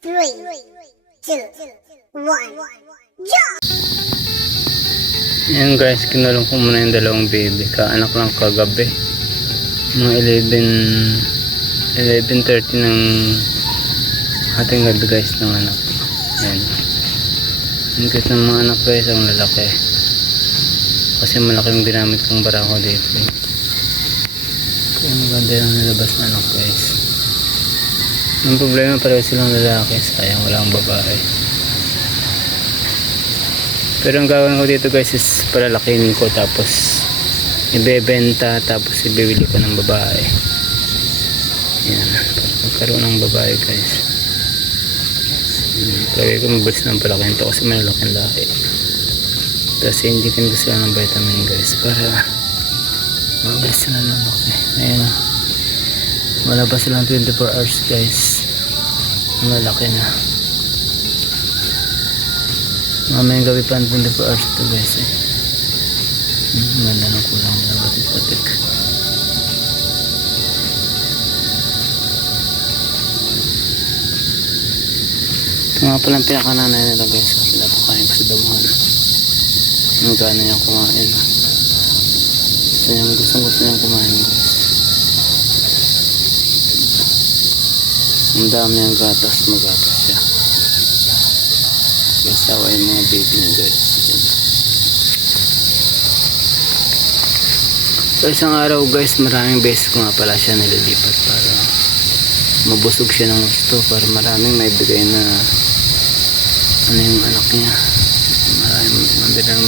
3, 2, 1, jump! Ayan guys, kinulong ko muna yung dalawang baby. Kaanak lang kagabi. Mga 11:30 ng ating gabi guys ng anak. Ayan. Ang cute ng mga anak guys, ang lalaki. Kasi malaki yung ginamit kong barako dito. Kaya maganda yung nilabas na anak guys. Ang problema pareho silang lalaki. Sayang walang babae. Pero ang gawin ko dito guys is palalakin ko tapos ibebenta tapos ibibili ko ng babae. Yan. Magkaroon ng babae guys. Lagay ko mabalis ng palakin to kasi malalaking lahi. Tapos hindi ko sila ng vitamin guys para mabalis sila ng laki. Ayan. Wala pa silang 24 hours guys. Malaki na. Mamayang gabi pa 24 hours ito guys eh. Ganda ng kulang nila, batik-batik. Ito nga palang pinakananay nila guys. Pinapakain ko sa damuhan. Ang gana niyang kumain. Gusto niyang kumain guys. Ang dami ang gatas, magatas siya. Kasawa yung mga baby niya guys. Yan. So isang araw guys, maraming beses ko nga pala siya nililipat para mabusog siya ng gusto, para maraming maibigay na ano yung anak niya.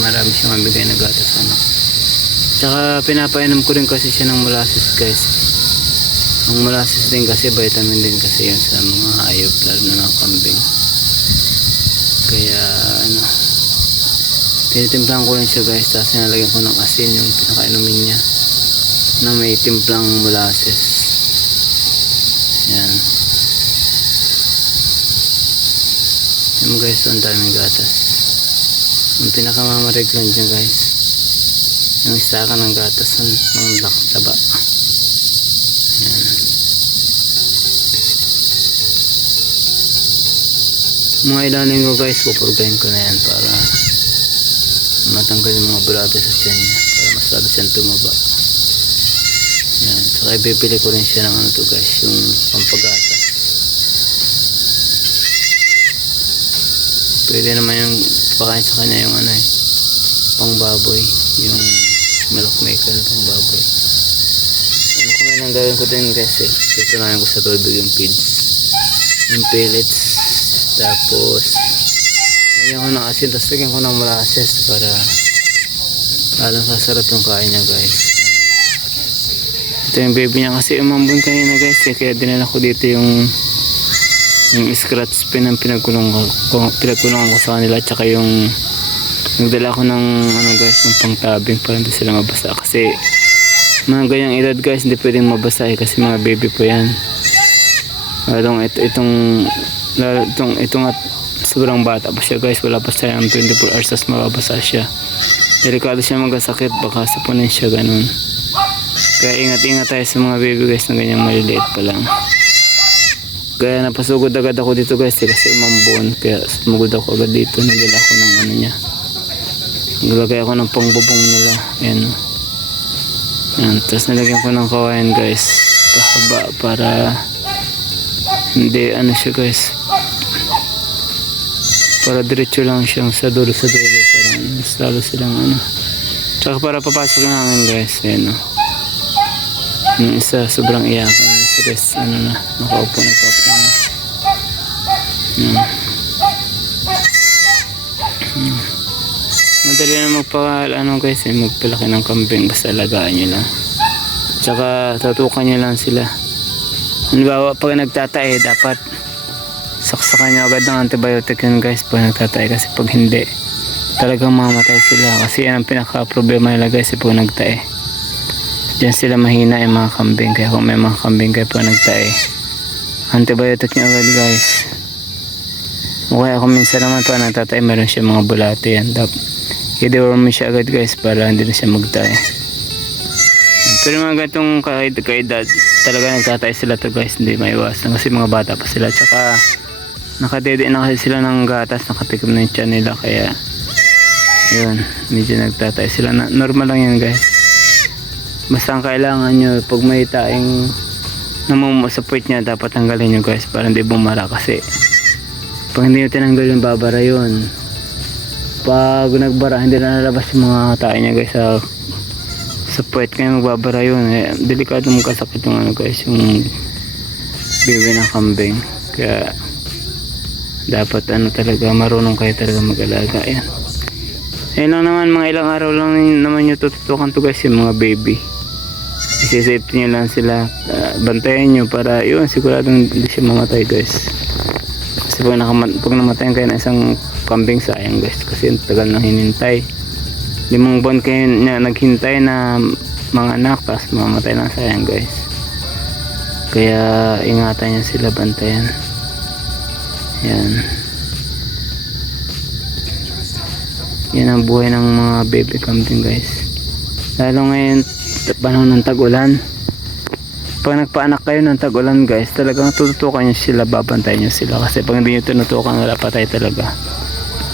Marami siyang mabigay na gatas sa anak. Tsaka pinapainom ko rin kasi siya ng molasses guys. Ang molasses din kasi vitamin din kasi yun sa mga hayop, lalo na ng kambing. Kaya ano, tinitimplahan ko rin siya guys, tapos nalagyan ko ng asin yung pinakainumin niya na may timplang molasses. Yan. Yan guys, ang daming gatas. Ang pinakamamareglan dyan guys, yung isa ka ng gatas ng taba. Yan. Mga ilang linggo guys, pupurgahin ko na yan para matanggal yung mga bulate sa tiyan niya, para mas lalo siyang tumaba. Yan. Saka ibibili ko rin siya ng ano to guys, yung pampagatas. Pwede naman yung pakain sa kanya yung ano eh, pang baboy, yung milk maker na pang baboy. Ano ko na lang gawin ko din guys eh, tutunayan ko sa tubig yung feeds, yung pellets, tapos lagyan ko ng asin, tapos lagyan ko ng molasses para lalong sasarap yung kain niya guys. Ito yung baby niya kasi umambon kanina guys eh, kaya dinala ko dito yung scratch pin ang pinagkulungan ko sa kanila, tsaka yung nagdala ko ng ano guys, yung pangtabing para hindi sila mabasa kasi mga ganyang edad guys hindi pwedeng mabasa eh, kasi mga baby po yan. Itong at sobrang bata pa siya guys, wala pa siya ang 24 hours tapos mababasa siya. Delikado siya magkasakit, baka sapunin siya ganun. Kaya ingat-ingat tayo sa mga baby guys na ganyang maliliit pa lang. Kaya napasugod agad ako dito guys eh, kasi umambon, kaya sumugod ako agad dito. Nagdala ako ng ano niya, naglagay ako ng pangbubong nila. Ayan. Ayan. Tapos nalagyan ko ng kawayan guys, pahaba para hindi ano siya guys, para diretso lang siyang sa dulo para mas lalo silang ano, tsaka para papasok ng hangin guys. Ayan o, yung isa sobrang iyakan, yung isa guys ano na, nakaupo na papo na. Madali na ano guys eh, magpalaki ng kambing, basta alagaan nyo lang, tsaka tutukan nyo lang sila. Halimbawa pag nagtatae, dapat saksakan nyo agad ng antibiotic yun guys pag nagtatae, kasi pag hindi talagang mamatay sila, kasi yan ang pinaka problema nila guys eh, pag nagtae dyan sila mahina yung mga kambing. Kaya kung may mga kambing kayo pag nagtae, antibiotic nyo agad guys. O kaya kung minsan naman pag nagtatae meron siya mga bulate, yan i-deworm siya agad guys para hindi na siya magtae. Pero mga ganitong kaedad talaga nagtatay sila to guys, hindi maiwasan kasi mga bata pa sila. Tsaka nakadede na kasi sila ng gatas, nakatikim na yung tiyan nila, kaya yun, medyo nagtatay sila na, normal lang yan guys. Basta ang kailangan nyo, pag may taing namumuo sa puwit niya, dapat tanggalin nyo guys para hindi bumara, kasi pag hindi nyo tinanggal yung babara yun. Pag nagbara, hindi na nalabas yung mga tae niya guys sa puwet, kaya magbabara yun. Delikado magkasakit yung ano guys, yung bebe ng kambing. Kaya dapat ano talaga, marunong kayo talaga mag-alaga. Yan. Ayun lang naman, mga ilang araw lang naman nyo tututukan to guys, yung mga baby. Isi-safety nyo lang sila, bantayan nyo para yun, siguradong hindi siya mamatay guys. Kasi pag namatayan kayo na isang kambing, sayang guys, kasi tagal nang hinintay. 5 buwan kayo na naghintay na mga anak, tapos mamatay na, sayang guys. Kaya ingatan nyo sila, bantayan. Yan. Yan ang buhay ng mga baby kambing guys. Lalo ngayon panahon ng tag-ulan. Pag nagpaanak kayo ng tag-ulan guys, talagang tututukan nyo sila, babantayan nyo sila. Kasi pag hindi nyo tinutukan, wala patay talaga.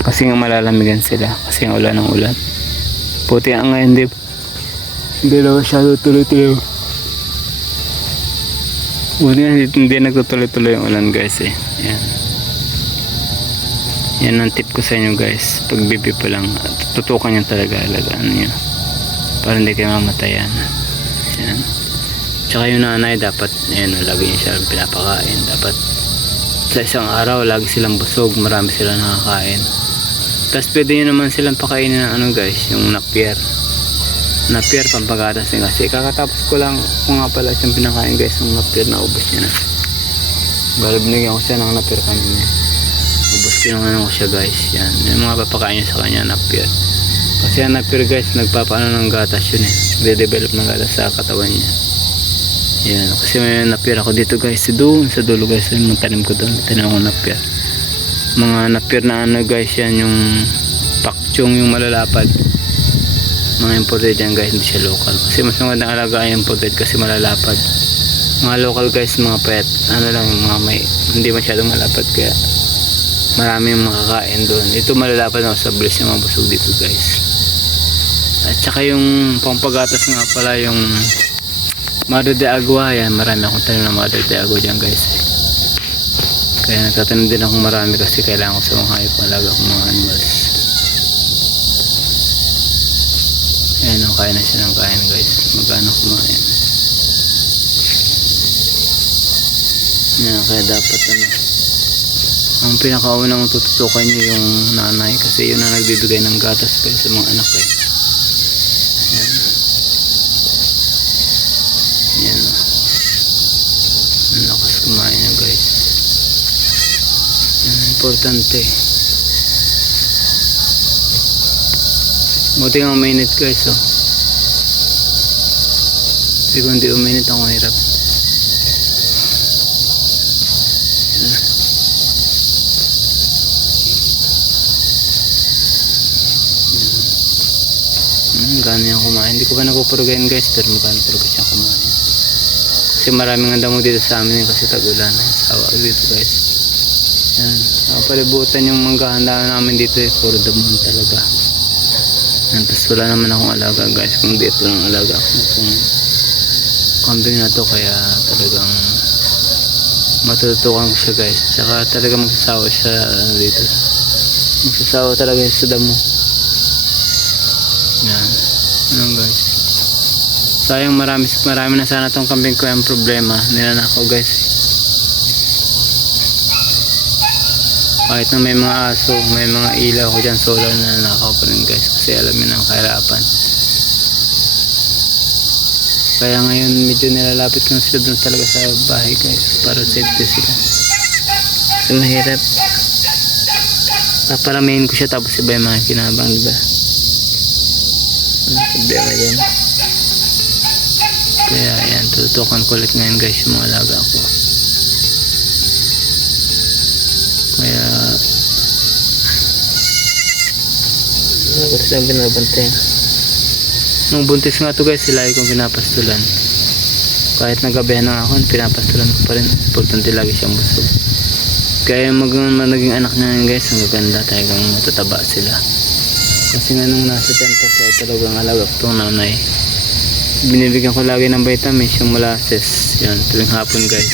Kasi nga malalamigan sila, kasi nga ulan ng ulan. Puti nga ngayon, hindi na masyado tuloy-tuloy. Buti nga hindi nagtutuloy-tuloy yung ulan guys eh. Yan. Yan ang tip ko sa inyo guys. Pag bibi pa lang, tutukan nyo talaga, alagaan nyo para hindi kayo mamatayan. Yan. Tsaka yung nanay dapat, ayan, lagi nyo siya pinapakain. Dapat sa isang araw lagi silang busog, marami silang nakakain. Tapos pwede nyo naman silang pakainin ng ano guys, yung napier. Napier pampagatas din kasi. Kakatapos ko lang kung nga pala siyang pinakain guys, yung napier na ubos niya na. Bala binigyan ko siya ng napier kanina. Ubos kinanganan ko siya guys. Yan. Yung mga papakain nyo sa kanya, napier. Kasi ang napier guys, nagpapaano ng gatas yun eh. De-develop ng gatas sa katawan niya. Yan. Kasi may napier ako dito guys. Doon sa dulo guys. Yung tanim ko doon. Tanim ko napier. Mga napier na ano guys, yan yung pakchong, yung malalapad. Mga imported yan guys, hindi siya local. Kasi mas magandang alagaan yung imported kasi malalapad. Mga local guys, mga pet, ano lang, mga may hindi masyadong malapad, kaya maraming makakain doon. Ito malalapad na sa bliss yung mga busog dito guys. At saka yung pampagatas nga pala, yung Madre de Agua, yan, marami akong tanim na Madre de Agua dyan guys. Kaya nagtatanim din akong marami kasi kailangan ko sa mga hayop, alaga akong mga animals. Ayan, kain na siya ng kain guys. Magano kumain. Yan, kaya dapat ano, ang pinakaunang tututukan nyo yung nanay kasi yun na nagbibigay ng gatas guys sa mga anak eh. Yan. Yan. Ang lakas kumain nyo guys. Yan, importante. Buti nga uminit guys oh. Kasi kung di uminit ako hirap. Gano'n yung kumain. Hindi ko pa nagpupurugayin guys, pero magkano puruga siya kumain. Kasi maraming ang damo dito sa amin kasi tag-ulan. Sawa dito guys. Yan. Palibutan yung manggahanda namin dito eh. Puro damon talaga. Yan. Tapos wala naman akong alaga guys. Kung dito lang alaga ako itong kambing na to. Kaya talagang matutukan ko siya guys. Tsaka talaga magsasawa siya dito. Magsasawa talaga sa damo. Yan. Ano guys, sayang marami na sana tong kambing ko yung problema, nilanakaw guys. Kahit na may mga aso, may mga ilaw ko dyan solar, na nanakaw pa rin guys kasi alam nyo ng kahirapan. Kaya ngayon medyo nilalapit ko na sila dun talaga sa bahay guys para safety sila kasi mahirap paparamihin ko siya tapos iba yung mga kinabang, diba? Ang problema dyan. Kaya yan, tututukan ko ulit ngayon guys yung mga alaga ko. Kaya gusto lang binabantayan. Nung buntis nga to guys, sila kong pinapastulan. Kahit nagabihan na ako, pinapastulan ko pa rin. Importante lagi siyang busog. Kaya naging anak niya yun guys, ang gaganda, talagang matataba sila. Kasi nga nung nasa tiyan pa siya, talagang alagap tong nanay. Binibigyan ko lagi ng vitamins, yung molasses, yan, tuwing hapon guys.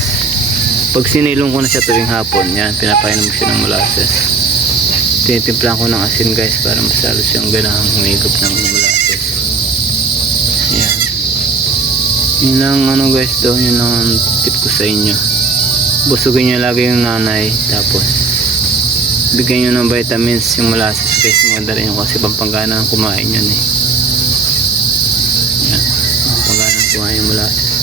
Pag sinilong ko na siya tuwing hapon, yan, pinapainom ko siya ng molasses. Tinitimplan ko ng asin guys, para masalo siyang ganahang humigop ng molasses. Yan. Yun lang ano guys to, yun lang ang tip ko sa inyo. Busugin nyo lagi yung nanay, tapos bigyan nyo ng vitamins, yung molasses guys, maganda rin yun kasi pampangana ang kumain yun eh. Yan, pampangana ang kumain yung molasses.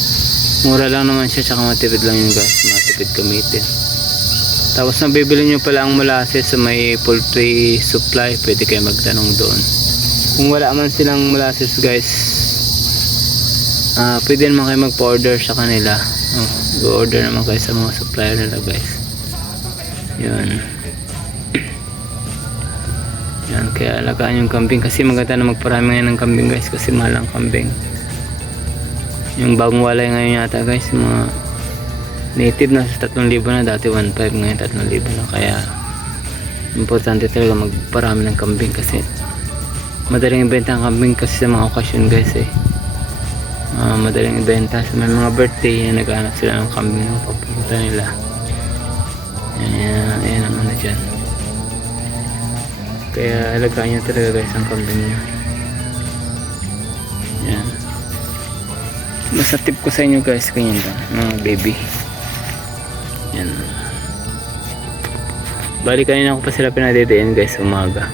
Mura lang naman siya, tsaka matipid lang yun guys, matipid gamitin. Tapos nabibili nyo pala ang molasses sa may poultry supply, pwede kayo magtanong doon. Kung wala man silang molasses guys, pwede naman kayo mag-order sa kanila. Go-order naman kayo sa mga supplier nila guys. Yun. Yan, kaya alagaan yung kambing kasi maganda na magparami ngayon ng kambing guys kasi mahal ang kambing. Yung bagong walay ngayon yata guys, mga native na sa 3,000 na, dati 1,500, ngayon 3,000 na. Kaya importante talaga magparami ng kambing kasi madaling ibenta ang kambing kasi sa mga okasyon guys eh. Madaling ibenta sa may mga birthday, naghanap sila ng kambing ng papunta nila. Yan ang ano dyan. Kaya alagaan nyo talaga guys ang kambing nyo. Yan. Basta tip ko sa inyo guys, ganyan lang mga baby. Yan. Bali kanina ko pa sila pinadidiin guys sa umaga.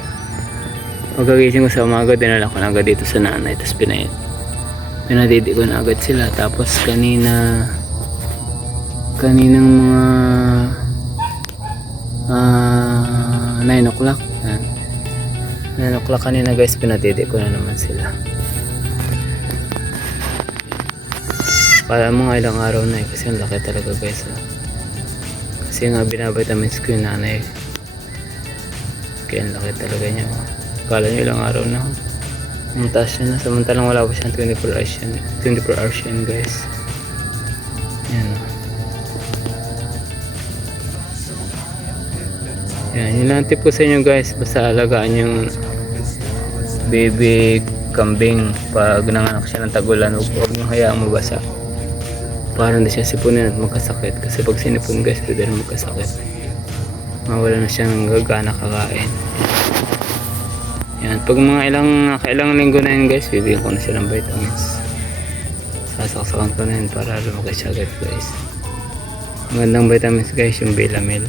Pagkagising ko sa umaga, dinala ko na agad dito sa nanay, tapos pinadidi ko na agad sila. Tapos kaninang mga 9 o'clock yan. 9 o'clock kanina guys, pinadidi ko na naman sila para mga ilang araw na eh, kasi ang laki talaga guys kasi nga binavitamins ko yung nanay kaya ang laki talaga niya. Kala nyo ilang araw na ang taas yun na, samantalang wala pa siyang 24 hours yan guys. Yan yan, yun lang tip ko sa inyo guys. Basta alagaan yung baby kambing pag nanganak siya ng tagulan, huwag nyo hayaang mabasa para hindi siya sipunin at magkasakit kasi pag sinipon guys pwede rin magkasakit, mawala na siya ng gagana kakain. Yan, pag mga ilang linggo na yun guys, bibigyan ko na siya ng vitamins. Sasaksakan ko na yun para lumaki siya agad guys. Magandang vitamins guys yung Belamil.